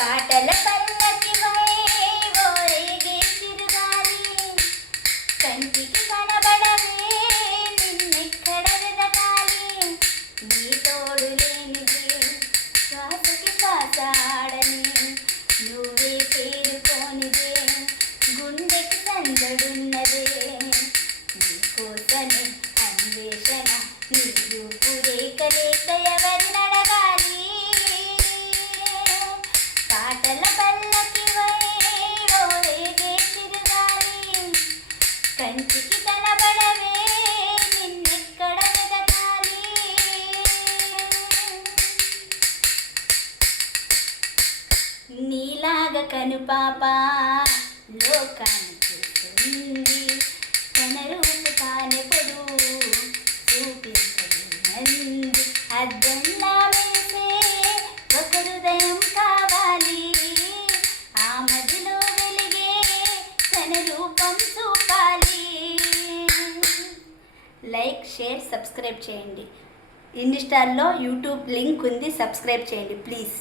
పాటల పల్లకివై ఓరేగే చిరుగాలి కంటికి కనబడవే నిన్నెక్కడ వెదకాలి నీ తోడు లేనిది శ్వాసకి శ్వాసాడని నువ్వే పేరుకోనిదే గుండెకి సందడున్నదే నీకోసమే అన్వేషణ నీ రూపు రేఖ రేఖ ఎవరిని అడగాలి పాటల పల్లకివై ఓరేగే చిరుగాలి కంటికి కనబడవే నిన్నెక్కడ వెదకాలి నీలాగా కనుపాప లోకాన్ని చూస్తుంది తన రూపు తానెప్పుడు చూపించలేనంది అద్దంలా వేసే ఒక హృదయం కావాలి ఆ మదిలో వెలిగే తన రూపం చూపాలి. లైక్ షేర్ సబ్స్క్రైబ్ చేయండి. ఇన్స్టాల్లో యూట్యూబ్ లింక్ ఉంది, సబ్స్క్రైబ్ చేయండి ప్లీజ్.